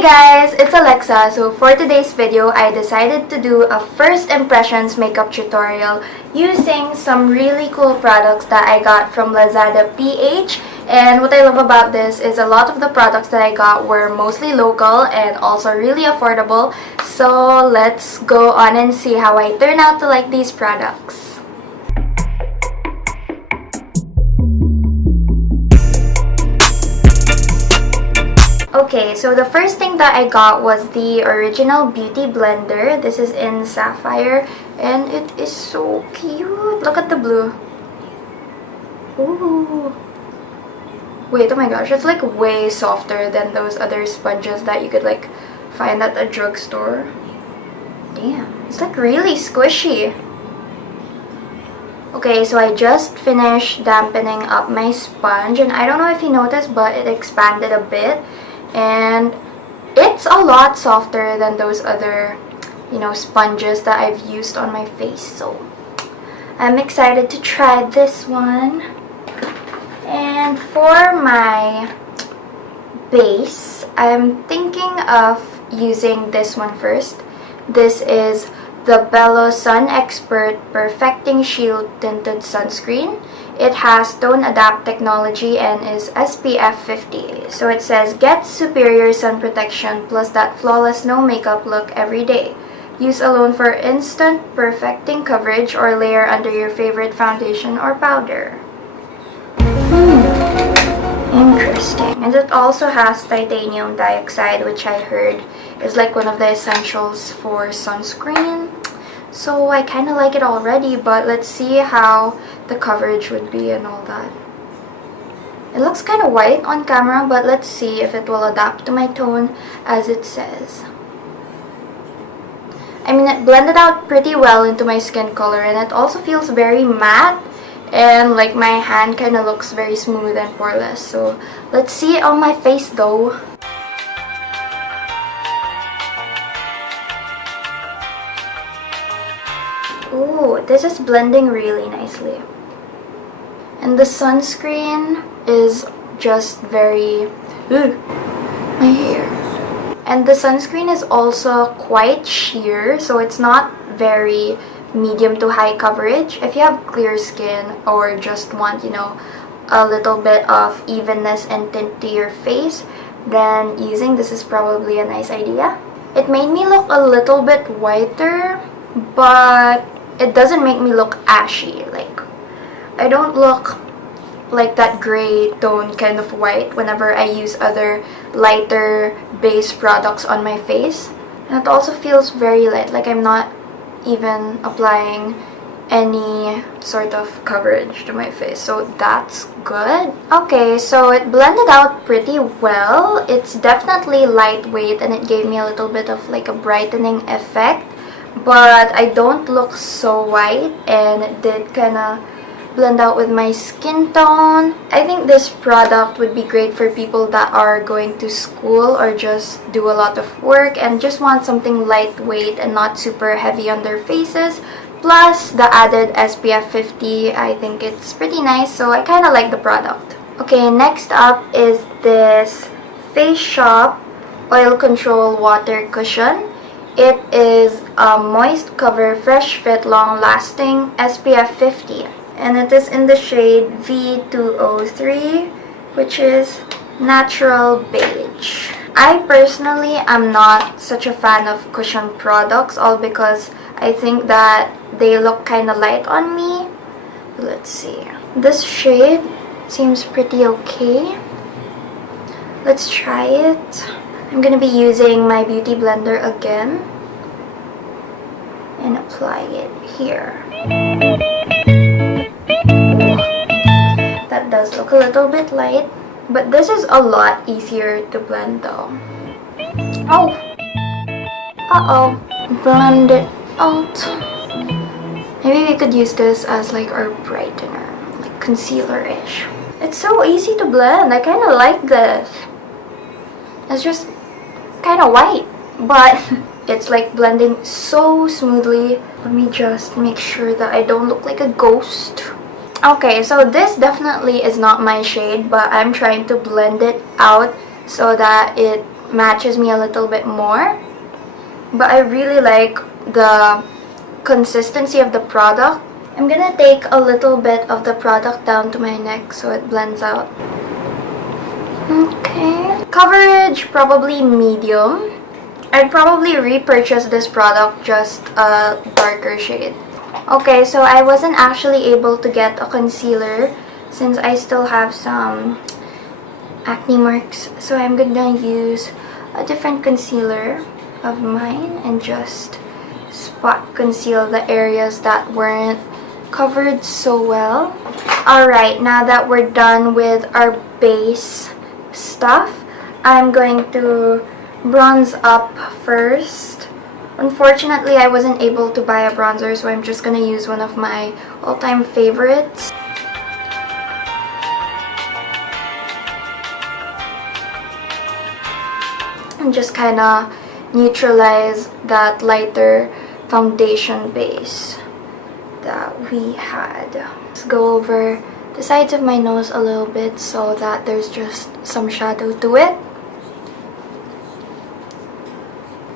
Hey guys, it's Alexa. So for today's video, I decided to do a first impressions makeup tutorial using some really cool products that I got from Lazada PH. And what I love about this is a lot of the products that I got were mostly local and also really affordable. So let's go on and see how I turn out to like these products. Okay, so the first thing that I got was the original beauty blender. This is in Sapphire and it is so cute. Look at the blue. Ooh. Wait, oh my gosh, it's like way softer than those other sponges that you could like find at the drugstore. Damn, it's like really squishy. Okay, so I just finished dampening up my sponge and I don't know if you noticed, but it expanded a bit. And it's a lot softer than those other, sponges that I've used on my face. So I'm excited to try this one. And for my base, I'm thinking of using this one first. This is the BELO Sun Expert Perfecting Shield Tinted Sunscreen. It has Tone Adapt technology and is SPF 50. So it says, get superior sun protection plus that flawless no makeup look every day. Use alone for instant perfecting coverage or layer under your favorite foundation or powder. Interesting. And it also has titanium dioxide, which I heard is like one of the essentials for sunscreen. So I kind of like it already, but let's see how the coverage would be and all that. It looks kind of white on camera, but let's see if it will adapt to my tone as it says. I mean, it blended out pretty well into my skin color and it also feels very matte and like my hand kind of looks very smooth and poreless. So let's see it on my face though. Ooh, this is blending really nicely. And the sunscreen is just very... my hair. And the sunscreen is also quite sheer, so it's not very medium to high coverage. If you have clear skin or just want, a little bit of evenness and tint to your face, then using this is probably a nice idea. It made me look a little bit whiter, but it doesn't make me look ashy. Like, I don't look like that gray tone kind of white whenever I use other lighter base products on my face. And it also feels very light, like I'm not even applying any sort of coverage to my face, so that's good. Okay, so it blended out pretty well. It's definitely lightweight and it gave me a little bit of like a brightening effect, but I don't look so white and it did kind of blend out with my skin tone. I think this product would be great for people that are going to school or just do a lot of work and just want something lightweight and not super heavy on their faces. Plus the added SPF 50, I think it's pretty nice, so I kind of like the product. Okay, next up is this Face Shop Oil Control Water Cushion. It is a moist cover, fresh fit, long lasting, SPF 50. And it is in the shade V203, which is natural beige. I personally am not such a fan of cushion products, all because I think that they look kind of light on me. Let's see. This shade seems pretty okay. Let's try it. I'm gonna be using my beauty blender again and apply it here. That does look a little bit light, but this is a lot easier to blend though. Oh! Uh-oh. Blend it out. Maybe we could use this as like our brightener, like concealer-ish. It's so easy to blend. I kind of like this. It's just kind of white, but it's like blending so smoothly. Let me just make sure that I don't look like a ghost. Okay, so this definitely is not my shade, but I'm trying to blend it out so that it matches me a little bit more. But I really like the consistency of the product. I'm gonna take a little bit of the product down to my neck so it blends out. Okay. Coverage, probably medium. I'd probably repurchase this product, just a darker shade. Okay, so I wasn't actually able to get a concealer since I still have some acne marks. So I'm gonna use a different concealer of mine and just spot conceal the areas that weren't covered so well. Alright, now that we're done with our base stuff, I'm going to bronze up first. Unfortunately, I wasn't able to buy a bronzer, so I'm just gonna use one of my all-time favorites. And just kind of neutralize that lighter foundation base that we had. Let's go over the sides of my nose a little bit so that there's just some shadow to it.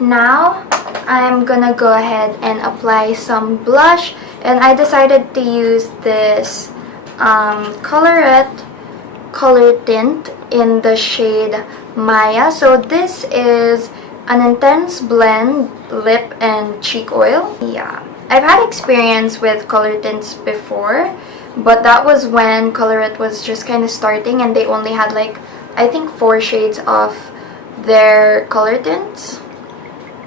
Now, I'm gonna go ahead and apply some blush, and I decided to use this COLOURETTE color tint in the shade Maya. So this is an intense blend lip and cheek oil. Yeah, I've had experience with color tints before, but that was when COLOURETTE was just kind of starting and they only had like, I think 4 shades of their color tints.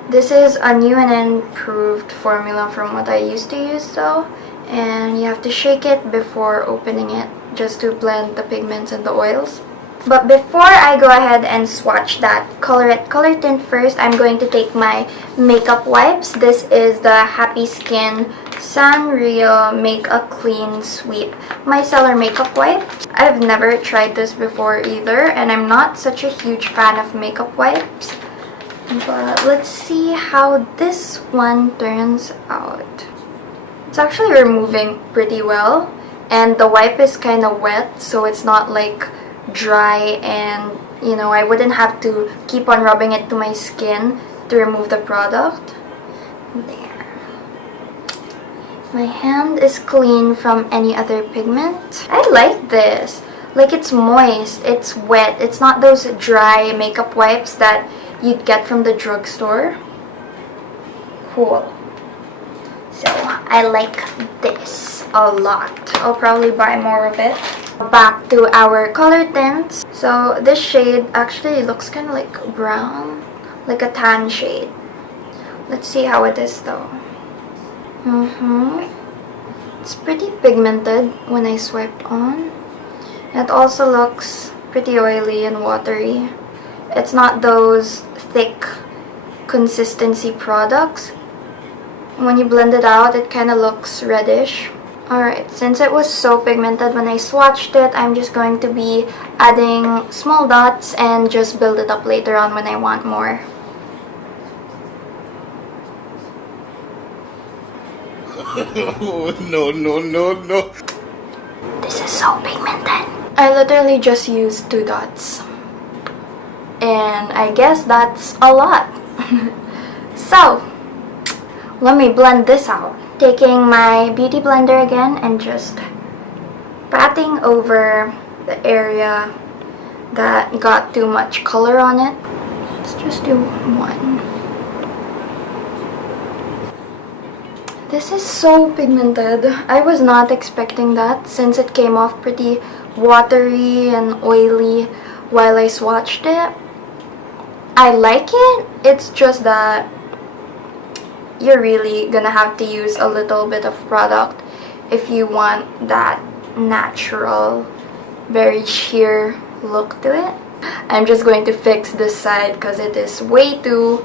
This is a new and improved formula from what I used to use though, and you have to shake it before opening it just to blend the pigments and the oils. But before I go ahead and swatch that COLOURETTE color tint first, I'm going to take my makeup wipes. This is the Happy Skin Sanrio Make a Clean Sweep micellar makeup wipe. I've never tried this before either, and I'm not such a huge fan of makeup wipes. But let's see how this one turns out. It's actually removing pretty well, and the wipe is kind of wet, so it's not like dry, and you know, I wouldn't have to keep on rubbing it to my skin to remove the product. There. My hand is clean from any other pigment. I like this. Like, it's moist, it's wet, it's not those dry makeup wipes that you'd get from the drugstore. Cool. So I like this a lot. I'll probably buy more of it. Back to our color tints. So this shade actually looks kind of like brown, like a tan shade. Let's see how it is though. It's pretty pigmented when I swiped on. It also looks pretty oily and watery. It's not those thick consistency products. When you blend it out, it kind of looks reddish. Alright, since it was so pigmented when I swatched it, I'm just going to be adding small dots and just build it up later on when I want more. No. This is so pigmented. I literally just used 2 dots. And I guess that's a lot. So, let me blend this out. Taking my beauty blender again and just patting over the area that got too much color on it. Let's just do one. This is so pigmented. I was not expecting that since it came off pretty watery and oily while I swatched it. I like it. It's just that you're really gonna have to use a little bit of product if you want that natural, very sheer look to it. I'm just going to fix this side because it is way too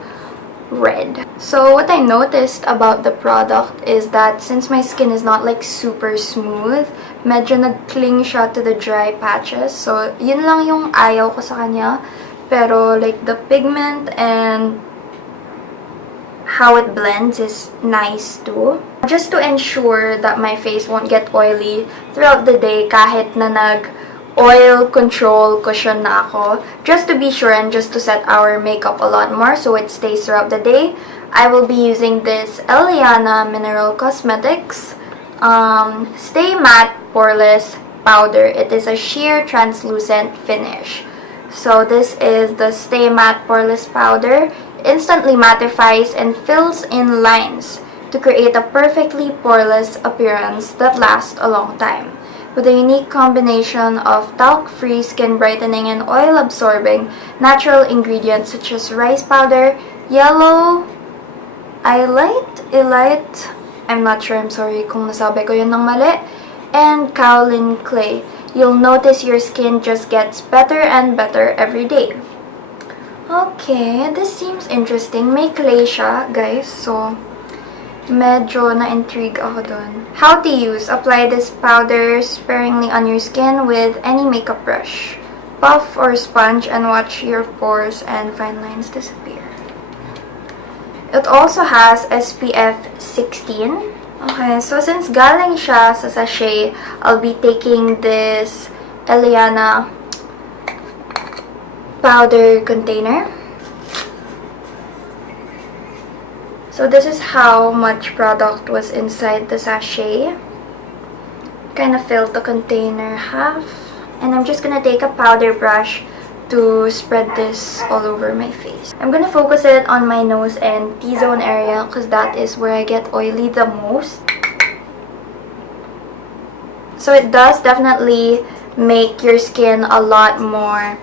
red. So what I noticed about the product is that since my skin is not like super smooth, medyo nag-cling siya to the dry patches. So yun lang yung ayaw ko sa kanya. Pero like the pigment and how it blends is nice too. Just to ensure that my face won't get oily throughout the day kahit na oil control cushion na ako. Just to be sure and just to set our makeup a lot more so it stays throughout the day, I will be using this ELLANA Mineral Cosmetics Stay Matte Poreless Powder. It is a sheer translucent finish. So this is the Stay Matte Poreless Powder. Instantly mattifies and fills in lines to create a perfectly poreless appearance that lasts a long time. With a unique combination of talc-free skin brightening and oil-absorbing natural ingredients such as rice powder, yellow elite, I'm not sure, I'm sorry kung nasabi ko yun ng mali, and kaolin clay. You'll notice your skin just gets better and better every day. Okay, this seems interesting. May clay siya, guys, so medyo na-intrigue ako dun. How to use. Apply this powder sparingly on your skin with any makeup brush. Puff or sponge and watch your pores and fine lines disappear. It also has SPF 16. Okay, so since galing siya sa sachet, I'll be taking this ELLANA powder container. So this is how much product was inside the sachet. Kind of filled the container half. And I'm just gonna take a powder brush to spread this all over my face. I'm gonna focus it on my nose and T-zone area because that is where I get oily the most. So it does definitely make your skin a lot more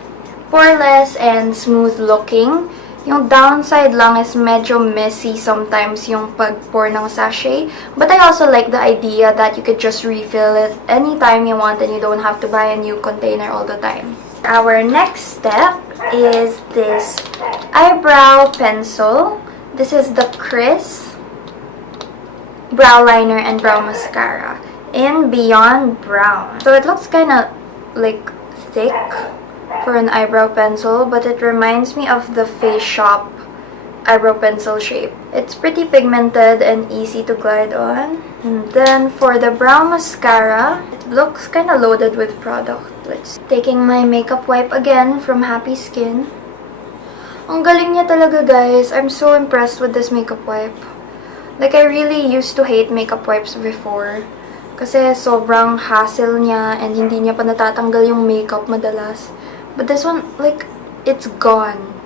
poreless and smooth looking. Yung downside lang is medyo messy sometimes yung pag-pour ng sachet. But I also like the idea that you could just refill it anytime you want and you don't have to buy a new container all the time. Our next step is this eyebrow pencil. This is the KRIS brow liner and brow mascara in Beyond Brown. So it looks kind of like thick for an eyebrow pencil, but it reminds me of the Face Shop eyebrow pencil shape. It's pretty pigmented and easy to glide on. And then for the brow mascara, it looks kind of loaded with product. Taking my makeup wipe again from Happy Skin. Ang galing niya talaga, guys. I'm so impressed with this makeup wipe. Like, I really used to hate makeup wipes before. Kasi sobrang hassle niya and hindi niya pa natatanggal yung makeup madalas. But this one, like, it's gone.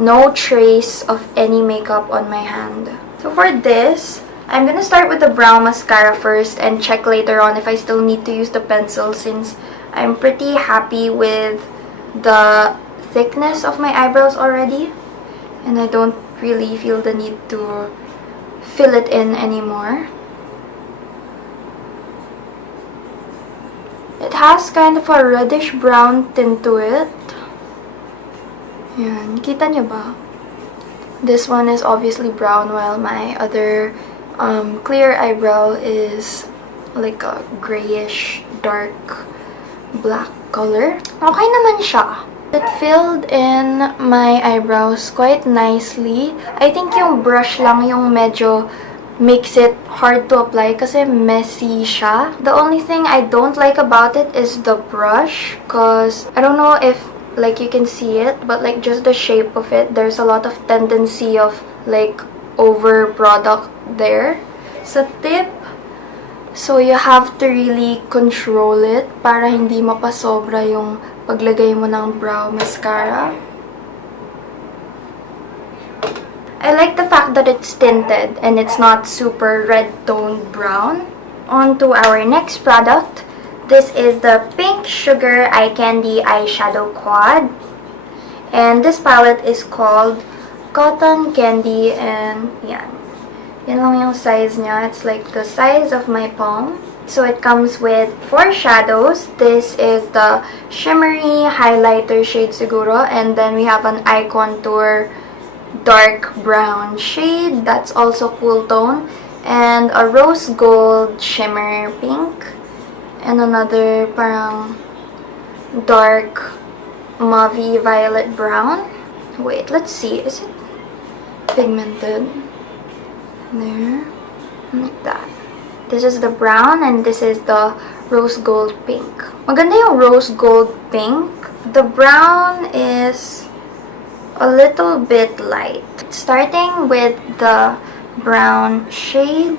No trace of any makeup on my hand. So for this, I'm gonna start with the brow mascara first and check later on if I still need to use the pencil since I'm pretty happy with the thickness of my eyebrows already. And I don't really feel the need to fill it in anymore. It has kind of a reddish-brown tint to it. Yan. Kita niyo ba? This one is obviously brown while my other clear eyebrow is like a grayish, dark, black color. Okay naman siya. It filled in my eyebrows quite nicely. I think yung brush lang yung medyo makes it hard to apply kasi messy siya. The only thing I don't like about it is the brush because I don't know if like you can see it, but like just the shape of it, there's a lot of tendency of like over product there sa tip. So you have to really control it para hindi mapasobra yung paglagay mo ng brow mascara. I like the fact that it's tinted and it's not super red toned brown. On to our next product. This is the Pink Sugar Eye Candy Eyeshadow Quad. And this palette is called Cotton Candy and yan. Yan lang yung size niya. It's like the size of my palm. So it comes with 4 shadows. This is the shimmery highlighter shade siguro. And then we have an eye contour dark brown shade. That's also cool tone. And a rose gold shimmer pink. And another parang dark mauve violet brown. Wait, let's see. Is it pigmented? There. Like that. This is the brown and this is the rose gold pink. Maganda yung rose gold pink. The brown is a little bit light. Starting with the brown shade,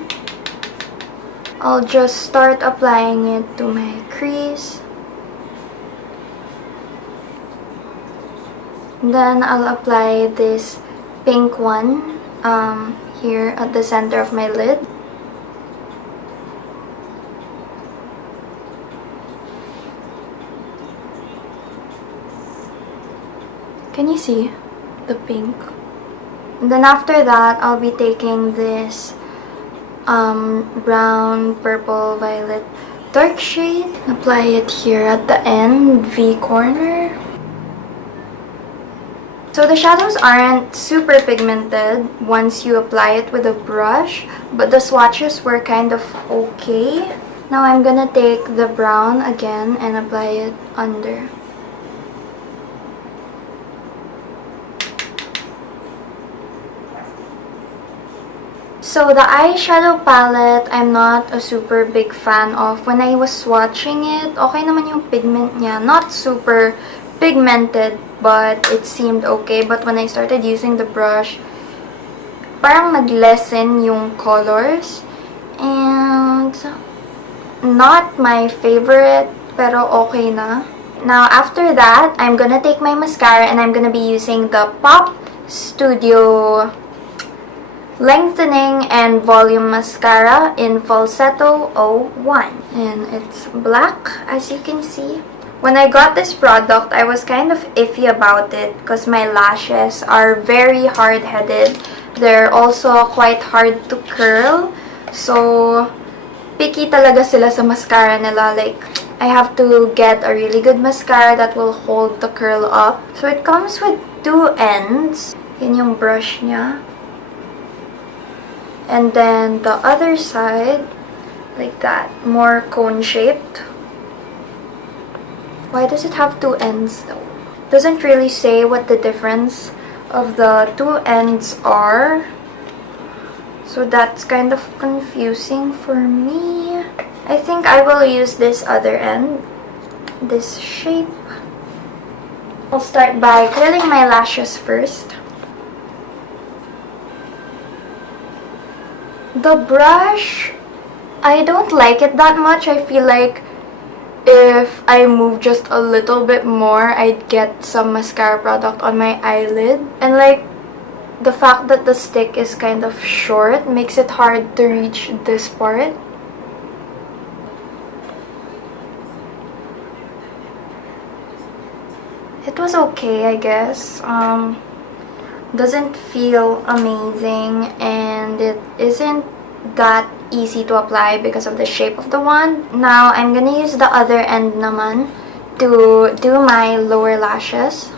I'll just start applying it to my crease. Then I'll apply this pink one here at the center of my lid. Can you see the pink? And then after that, I'll be taking this brown, purple, violet dark shade. Apply it here at the end, V corner. So the shadows aren't super pigmented once you apply it with a brush, but the swatches were kind of okay. Now I'm gonna take the brown again and apply it under. So the eyeshadow palette, I'm not a super big fan of. When I was swatching it, okay naman yung pigment niya. Not super pigmented, but it seemed okay. But when I started using the brush, parang nag-lessen yung colors. And not my favorite, pero okay na. Now, after that, I'm gonna take my mascara and I'm gonna be using the Pop Studio Lengthening and Volume Mascara in Falsetto 01. And it's black, as you can see. When I got this product, I was kind of iffy about it because my lashes are very hard-headed. They're also quite hard to curl. So, picky talaga sila sa mascara nila. Like, I have to get a really good mascara that will hold the curl up. So, it comes with two ends. Yan yung brush niya. And then the other side, like that, more cone-shaped. Why does it have two ends though? Doesn't really say what the difference of the two ends are. So that's kind of confusing for me. I think I will use this other end, this shape. I'll start by curling my lashes first. The brush, I don't like it that much. I feel like if I move just a little bit more, I'd get some mascara product on my eyelid. And like, the fact that the stick is kind of short makes it hard to reach this part. It was okay, I guess. Doesn't feel amazing, and it isn't that easy to apply because of the shape of the wand. Now, I'm gonna use the other end naman to do my lower lashes.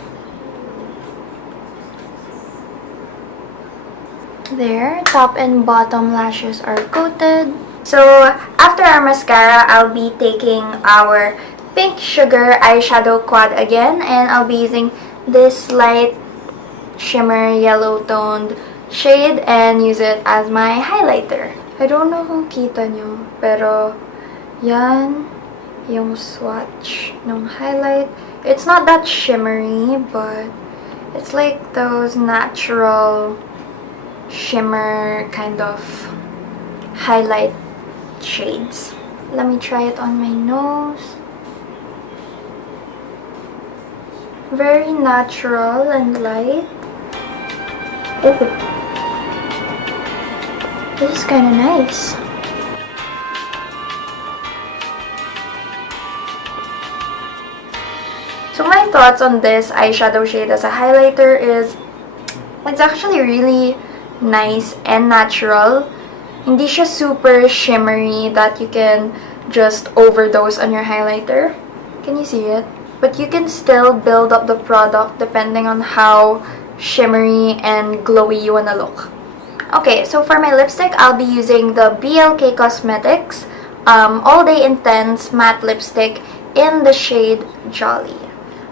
There, top and bottom lashes are coated. So, after our mascara, I'll be taking our Pink Sugar eyeshadow quad again, and I'll be using this light shimmer yellow toned shade and use it as my highlighter. I don't know kung kita nyo, pero yan yung swatch ng highlight. It's not that shimmery, but it's like those natural shimmer kind of highlight shades. Let me try it on my nose. Very natural and light. Oh, this is kind of nice. So my thoughts on this eyeshadow shade as a highlighter is it's actually really nice and natural. Hindi siya super shimmery that you can just overdose on your highlighter. Can you see it? But you can still build up the product depending on how shimmery and glowy you wanna look. Okay, so for my lipstick, I'll be using the BLK Cosmetics All Day Intense Matte Lipstick in the shade Jolly.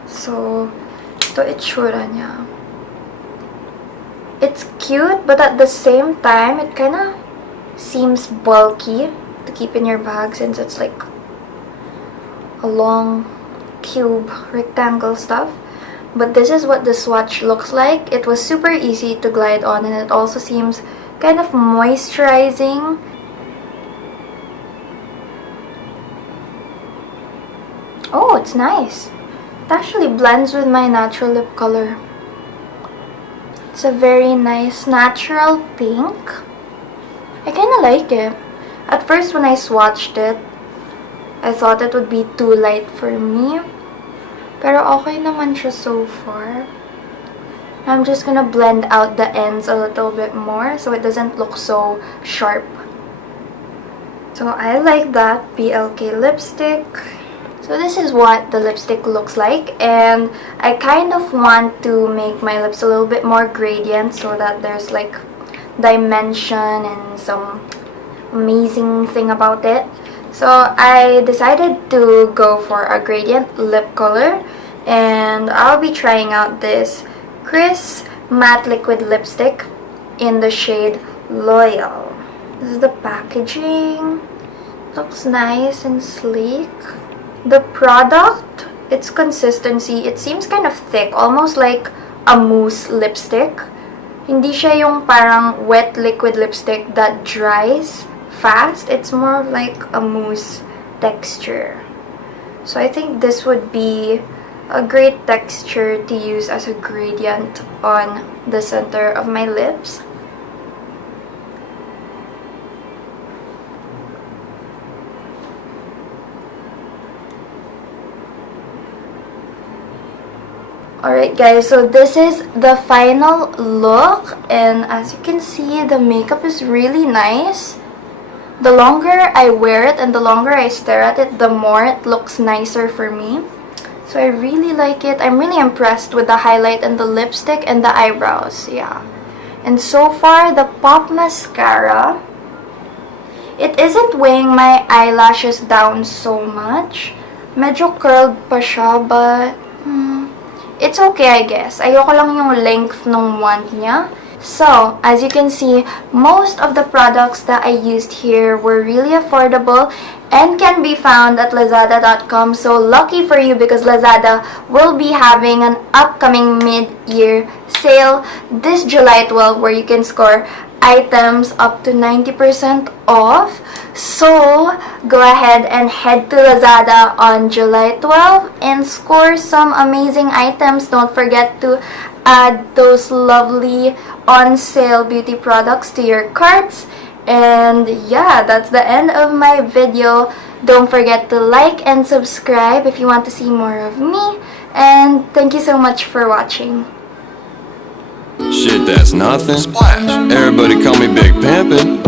So, ito itsura niya. It's cute, but at the same time, it kinda seems bulky to keep in your bag since it's like a long cube rectangle stuff. But this is what the swatch looks like. It was super easy to glide on, and it also seems kind of moisturizing. Oh, it's nice. It actually blends with my natural lip color. It's a very nice natural pink. I kind of like it. At first when I swatched it, I thought it would be too light for me. Pero okay naman siya so far. I'm just gonna blend out the ends a little bit more so it doesn't look so sharp. So I like that BLK lipstick. So this is what the lipstick looks like, and I kind of want to make my lips a little bit more gradient so that there's like dimension and some amazing thing about it. So I decided to go for a gradient lip color, and I'll be trying out this KRIS matte liquid lipstick in the shade Loyal. This is the packaging. Looks nice and sleek. The product, its consistency, it seems kind of thick, almost like a mousse lipstick. Hindi siya yung parang wet liquid lipstick that dries fast. It's more of like a mousse texture. So I think this would be a great texture to use as a gradient on the center of my lips. Alright guys, so this is the final look, and as you can see, the makeup is really nice. The longer I wear it and the longer I stare at it, the more it looks nicer for me. So I really like it. I'm really impressed with the highlight and the lipstick and the eyebrows. Yeah. And so far, the Pop Mascara, it isn't weighing my eyelashes down so much. Medyo curled pa siya, but it's okay, I guess. Ayoko lang yung length ng wand niya. So, as you can see, most of the products that I used here were really affordable and can be found at Lazada.com. So, lucky for you because Lazada will be having an upcoming mid-year sale this July 12 where you can score items up to 90% off. So, go ahead and head to Lazada on July 12 and score some amazing items. Don't forget to add those lovely on-sale beauty products to your carts. And yeah, that's the end of my video. Don't forget to like and subscribe if you want to see more of me. And thank you so much for watching. Shit, that's nothing. Splash. Everybody call me Big Pimpin'.